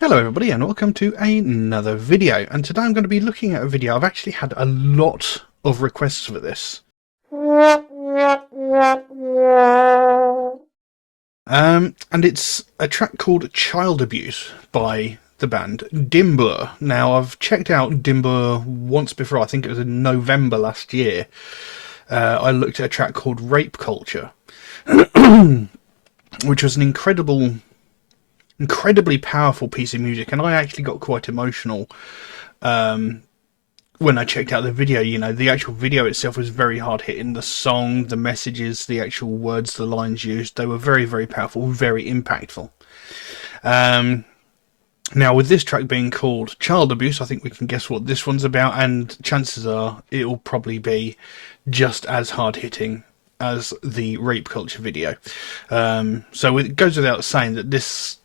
Hello everybody and welcome to another video, and today I'm going to be looking at a video. I've actually had a lot of requests for this. And it's a track called Child Abuse by the band Dymbur. Now, I've checked out Dymbur once before. I think it was in November last year. I looked at a track called Rape Culture, which was an incredibly powerful piece of music, and I actually got quite emotional when I checked out the video. You know, the actual video itself was very hard hitting. The song, the messages, the actual words, the lines used, they were very, very powerful, very impactful. Now, with this track being called Child Abuse, I think we can guess what this one's about, and chances are it'll probably be just as hard hitting as the Rape Culture video. So it goes without saying that this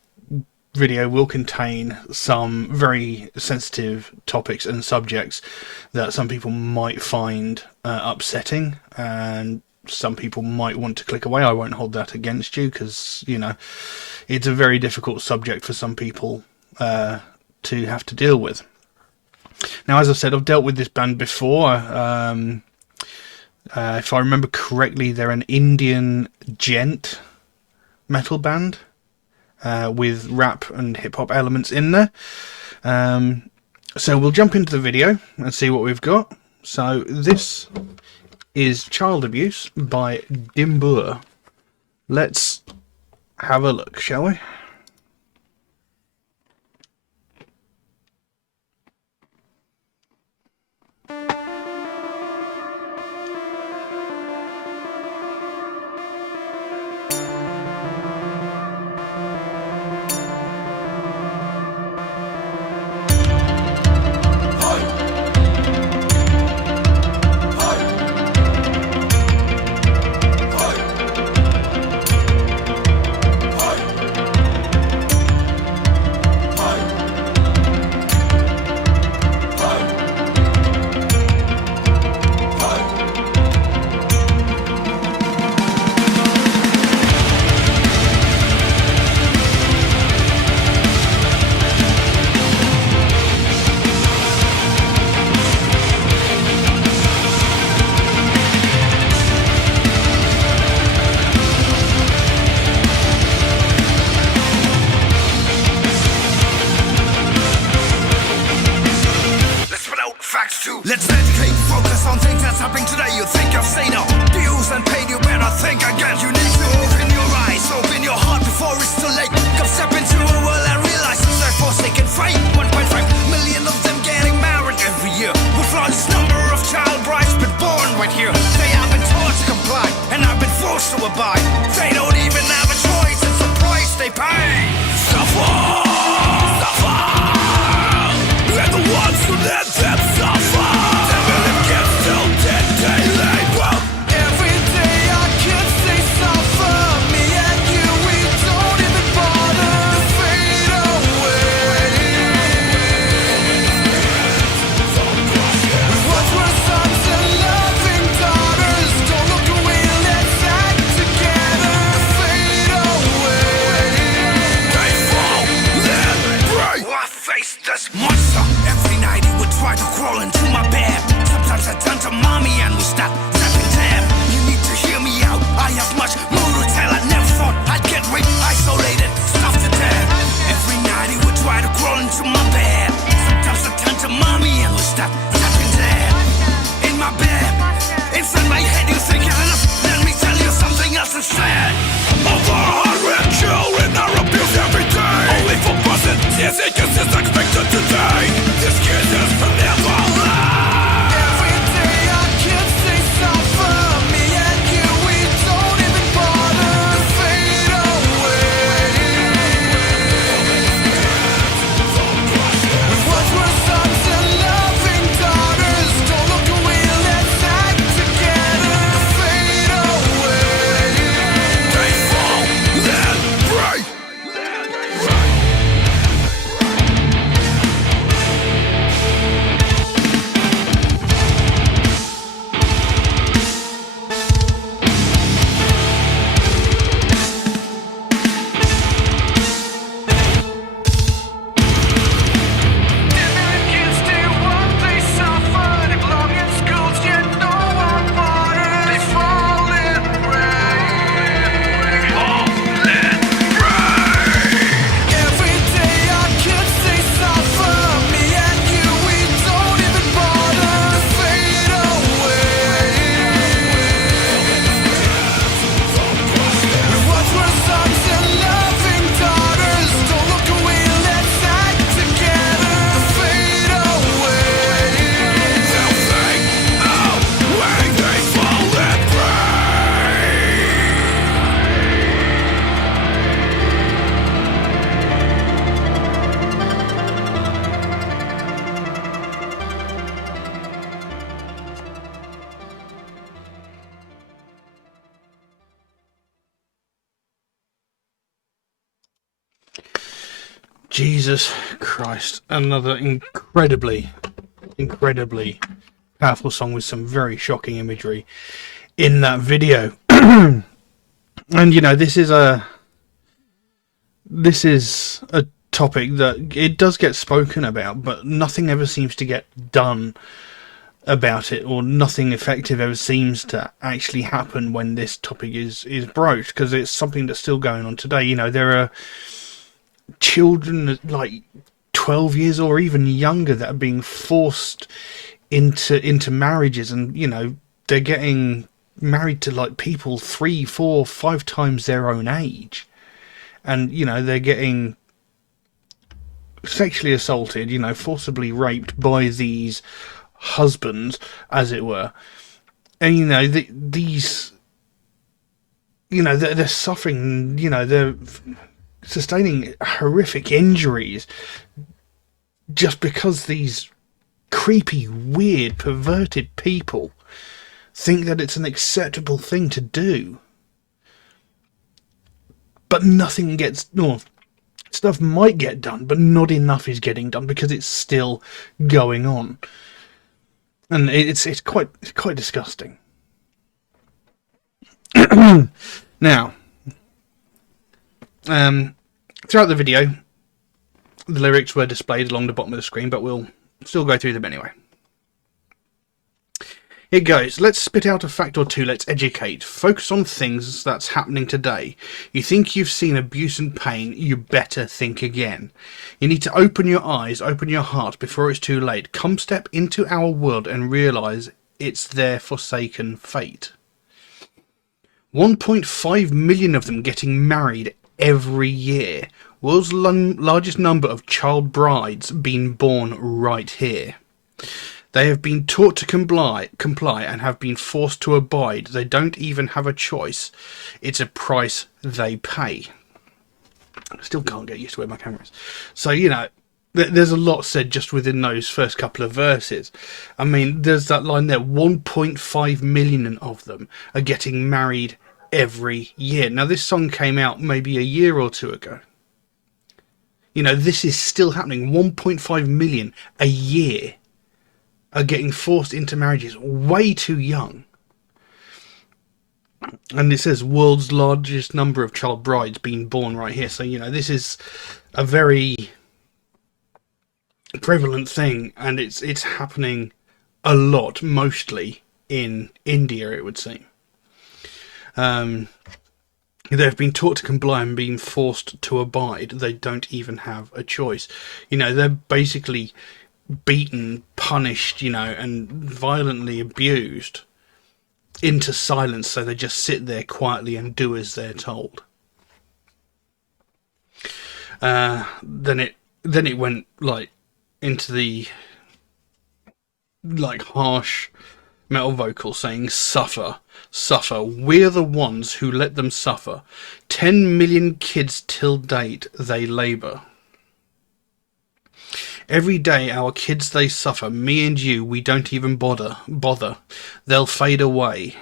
video will contain some very sensitive topics and subjects that some people might find upsetting, and some people might want to click away. I won't hold that against you, because, you know, it's a very difficult subject for some people to have to deal with. Now, as I said, I've dealt with this band before. If I remember correctly, they're an Indian gent metal band with rap and hip-hop elements in there. So we'll jump into the video and see what we've got. So this is Child Abuse by Dymbur. Let's have a look, shall we? Let's educate, focus on things that's happening today. You think I've seen no dues and paid, you better think again. You need to open your eyes, open your heart before it's too late. Come step into a world and realize it's their forsaken fate. 1.5 million of them getting married every year, with largest number of child brides been born right here. They have been taught to comply, and I've been forced to abide. They don't even have a choice, it's the price they pay. Suffer, suffer, we're the ones who let them suffer. Yes, it just is expected today. This kid is forever alive. Every day our kids say suffer. Me and you, we don't even bother. Fade away. With what were sons and loving daughters, don't look away, let's act together. Fade away. They fall, then break. Jesus Christ. Another incredibly powerful song with some very shocking imagery in that video. And you know, this is a topic that it does get spoken about, but nothing ever seems to get done about it, or nothing effective ever seems to actually happen when this topic is broached, because it's something that's still going on today. You know, there are children like 12 years or even younger that are being forced into marriages, and you know, they're getting married to like people 3, 4, 5 times their own age, and you know, they're getting sexually assaulted, you know, forcibly raped by these husbands, as it were. And you know, these, you know, they're suffering, you know, they're sustaining horrific injuries just because these creepy, weird, perverted people think that it's an acceptable thing to do. But nothing gets, no, stuff might get done, but not enough is getting done because it's still going on. And it's quite disgusting. Now, throughout the video, the lyrics were displayed along the bottom of the screen, but we'll still go through them anyway. Here goes. Let's spit out a fact or two. Let's educate. Focus on things that's happening today. You think you've seen abuse and pain, you better think again. You need to open your eyes, open your heart before it's too late. Come step into our world and realise it's their forsaken fate. 1.5 million of them getting married every year. World's largest number of child brides being born right here. They have been taught to comply and have been forced to abide. They don't even have a choice. It's a price they pay. I still can't get used to where my camera is. So, you know, there's a lot said just within those first couple of verses. I mean, there's that line there, 1.5 million of them are getting married every year. Now, this song came out maybe a year or two ago. You know, this is still happening. 1.5 million a year are getting forced into marriages way too young. And it says world's largest number of child brides being born right here. So, you know, this is a very prevalent thing, and it's happening a lot, mostly in India, it would seem. They've been taught to comply and being forced to abide. They don't even have a choice. You know, they're basically beaten, punished, you know, and violently abused into silence, so they just sit there quietly and do as they're told. Then it went like into the like harsh metal vocal saying, suffer, suffer, we're the ones who let them suffer. 10 million kids till date they labour. Every day our kids they suffer, me and you, we don't even bother. They'll fade away.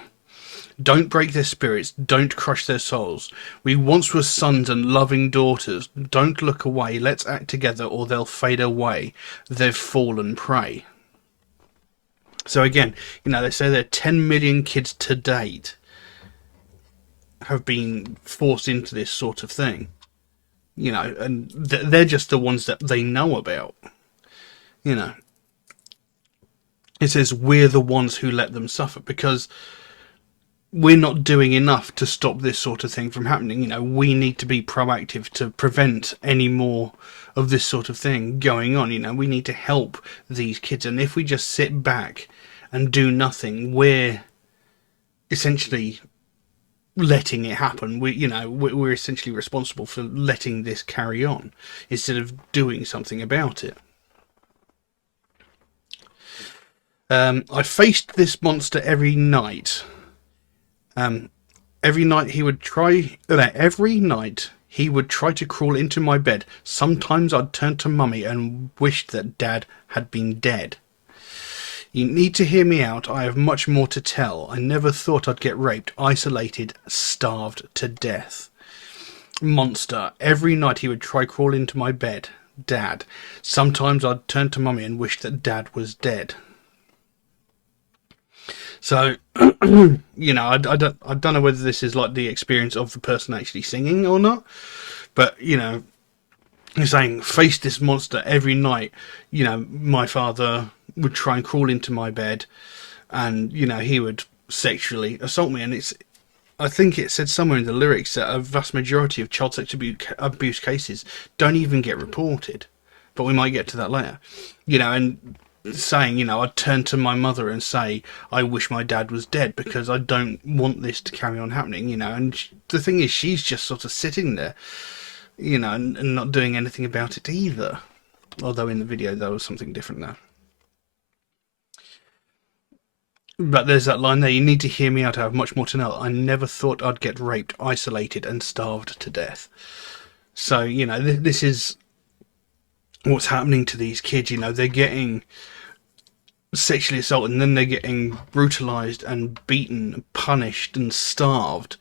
Don't break their spirits, don't crush their souls. We once were sons and loving daughters. Don't look away, let's act together or they'll fade away. They've fallen prey. So again, you know, they say there are 10 million kids to date have been forced into this sort of thing. You know, and they're just the ones that they know about. You know, it says we're the ones who let them suffer because we're not doing enough to stop this sort of thing from happening. You know, we need to be proactive to prevent any more of this sort of thing going on. You know, we need to help these kids. And if we just sit back and do nothing, we're essentially letting it happen. We're essentially responsible for letting this carry on instead of doing something about it. I faced this monster every night. Every night he would try to crawl into my bed. Sometimes I'd turn to Mummy and wished that Dad had been dead. You need to hear me out. I have much more to tell. I never thought I'd get raped, isolated, starved to death. Monster. Every night he would try crawl into my bed. Dad. Sometimes I'd turn to Mummy and wish that Dad was dead. So, I don't know whether this is like the experience of the person actually singing or not, but he's saying, face this monster every night. My father would try and crawl into my bed, and he would sexually assault me. And I think it said somewhere in the lyrics that a vast majority of child sex abuse cases don't even get reported, but we might get to that later. And saying, I'd turn to my mother and say, I wish my dad was dead because I don't want this to carry on happening, and the thing is, she's just sort of sitting there, and not doing anything about it either. Although in the video there was something different there. But there's that line there, you need to hear me out, I have much more to know. I never thought I'd get raped, isolated, and starved to death. So, this is what's happening to these kids. They're getting sexually assaulted, and then they're getting brutalized and beaten and punished and starved,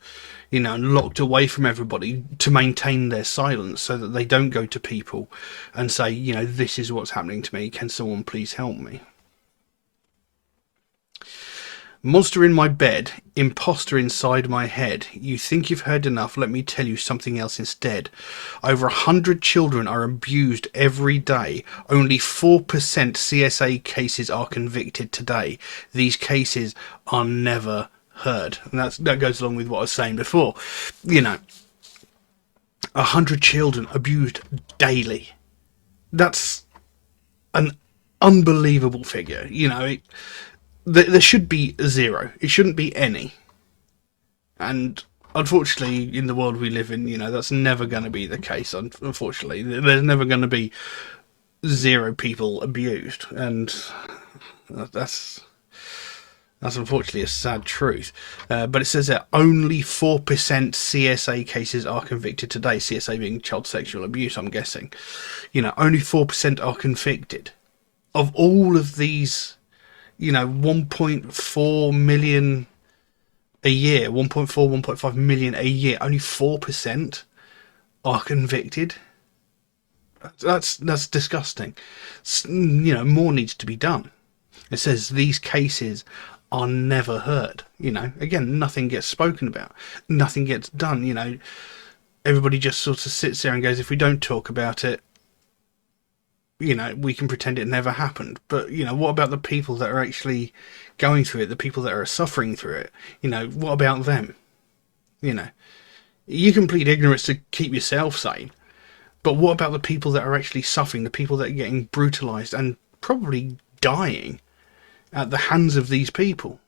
and locked away from everybody to maintain their silence so that they don't go to people and say, this is what's happening to me, can someone please help me? Monster in my bed, imposter inside my head. You think you've heard enough, let me tell you something else instead. Over 100 children are abused every day. Only 4% CSA cases are convicted today. These cases are never heard. And that goes along with what I was saying before. 100 children abused daily. That's an unbelievable figure. There should be 0. It shouldn't be any. And unfortunately, in the world we live in, that's never going to be the case. Unfortunately, there's never going to be 0 people abused, and that's unfortunately a sad truth. But it says that only 4% CSA cases are convicted today. CSA being child sexual abuse, I'm guessing. Only 4% are convicted. Of all of these, 1.4 million a year, 1.5 million a year, only 4% are convicted. That's disgusting. More needs to be done. It says these cases are never heard. Again, nothing gets spoken about, nothing gets done. Everybody just sort of sits there and goes, if we don't talk about it, we can pretend it never happened. But, what about the people that are actually going through it, the people that are suffering through it? What about them? You can plead ignorance to keep yourself sane, but what about the people that are actually suffering, the people that are getting brutalized and probably dying at the hands of these people?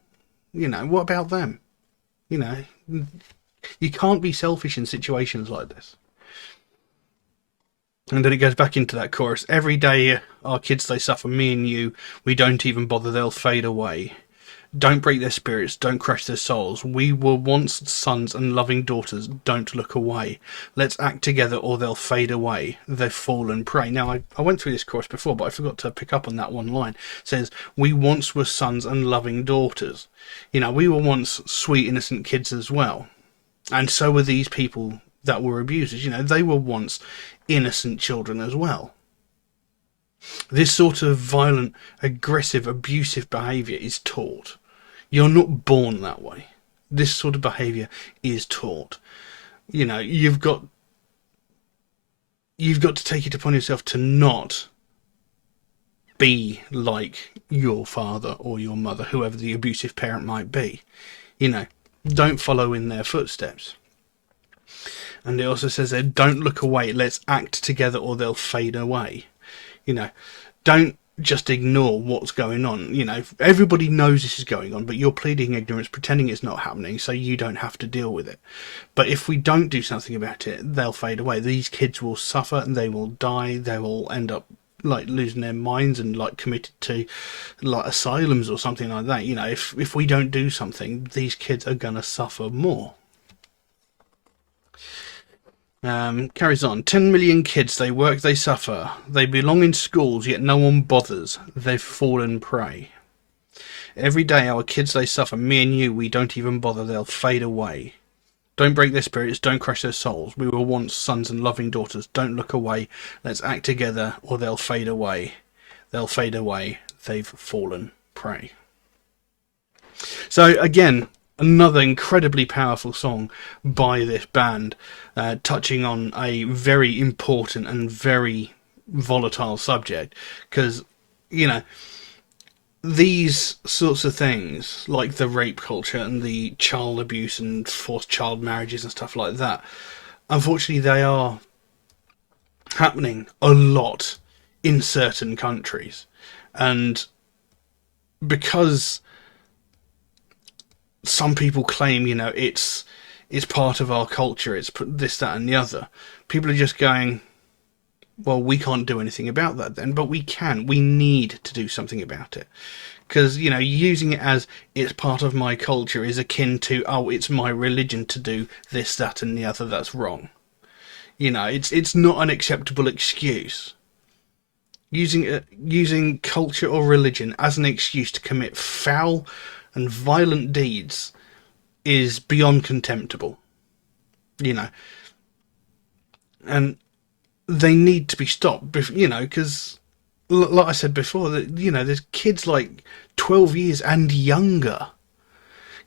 What about them? You can't be selfish in situations like this. And then it goes back into that chorus. Every day our kids, they suffer, me and you, we don't even bother, they'll fade away. Don't break their spirits, don't crush their souls. We were once sons and loving daughters, don't look away. Let's act together or they'll fade away. They've fallen prey. Now, I went through this chorus before, but I forgot to pick up on that one line. It says, we once were sons and loving daughters. We were once sweet, innocent kids as well. And so were these people that were abusers. They were once innocent children as well. This sort of violent, aggressive, abusive behaviour is taught. You're not born that way. This sort of behaviour is taught. You've got to take it upon yourself to not be like your father or your mother, whoever the abusive parent might be. Don't follow in their footsteps. And it also says there, don't look away, let's act together or they'll fade away. Don't just ignore what's going on. Everybody knows this is going on, but you're pleading ignorance, pretending it's not happening, so you don't have to deal with it. But if we don't do something about it, they'll fade away. These kids will suffer and they will die. They will end up losing their minds and committed to asylums or something like that. If we don't do something, these kids are gonna suffer more. Carries on. 10 million kids, they work, they suffer. They belong in schools, yet no one bothers. They've fallen prey. Every day our kids, they suffer. Me and you, we don't even bother. They'll fade away. Don't break their spirits, don't crush their souls. We were once sons and loving daughters. Don't look away. Let's act together, or they'll fade away. They'll fade away. They've fallen prey. So again, another incredibly powerful song by this band, touching on a very important and very volatile subject. Because, you know, these sorts of things, like the rape culture and the child abuse and forced child marriages and stuff like that, unfortunately they are happening a lot in certain countries. And because some people claim, you know, it's part of our culture, it's this, that and the other, people are just going, well, we can't do anything about that then. But we can. We need to do something about it. Because, you know, using it as it's part of my culture is akin to, oh, it's my religion to do this, that and the other. That's wrong. You know, it's not an acceptable excuse. Using culture or religion as an excuse to commit foul and violent deeds is beyond contemptible. You know. And they need to be stopped, you know, because, like I said before, that, you know, there's kids like 12 years and younger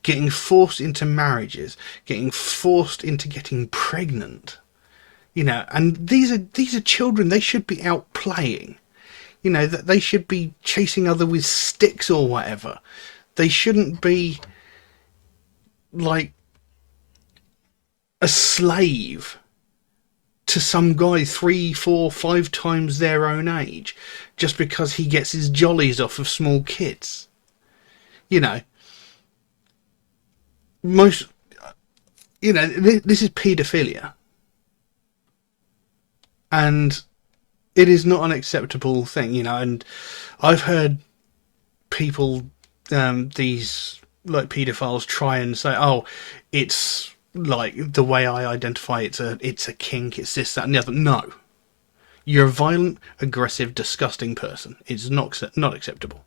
getting forced into marriages, getting forced into getting pregnant, you know, and these are children. They should be out playing, you know, that they should be chasing other with sticks or whatever. They shouldn't be like a slave to some guy 3, 4, 5 times their own age just because he gets his jollies off of small kids. You know, this is paedophilia, and it is not an acceptable thing, you know. And I've heard people, these like paedophiles, try and say, oh, it's like the way I identify, it's a kink, it's this, that and the other. No, you're a violent, aggressive, disgusting person. It's not acceptable.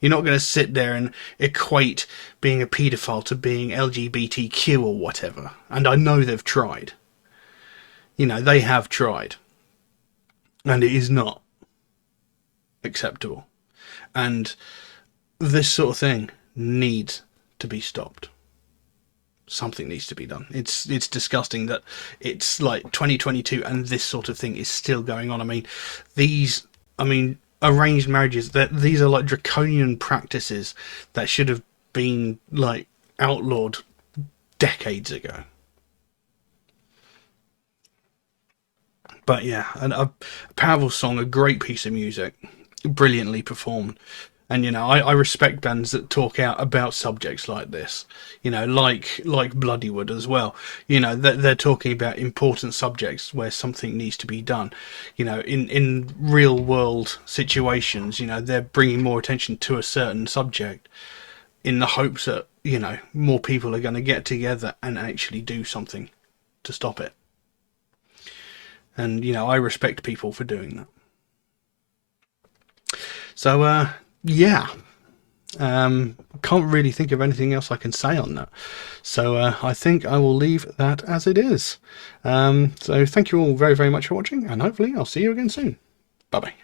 You're not going to sit there and equate being a paedophile to being LGBTQ or whatever. And I know they've tried. You know, they have tried, and it is not acceptable. And this sort of thing needs to be stopped. Something needs to be done. It's disgusting that it's like 2022 and this sort of thing is still going on. I mean, arranged marriages, these are like draconian practices that should have been like outlawed decades ago. But yeah, a powerful song, a great piece of music, brilliantly performed. And, you know, I respect bands that talk out about subjects like this, you know, like Bloodywood as well. You know, they're talking about important subjects where something needs to be done. You know, in real world situations, you know, they're bringing more attention to a certain subject in the hopes that, you know, more people are going to get together and actually do something to stop it. And, you know, I respect people for doing that. So, yeah, can't really think of anything else I can say on that. So I think I will leave that as it is. So thank you all very, very much for watching, and hopefully I'll see you again soon. Bye bye.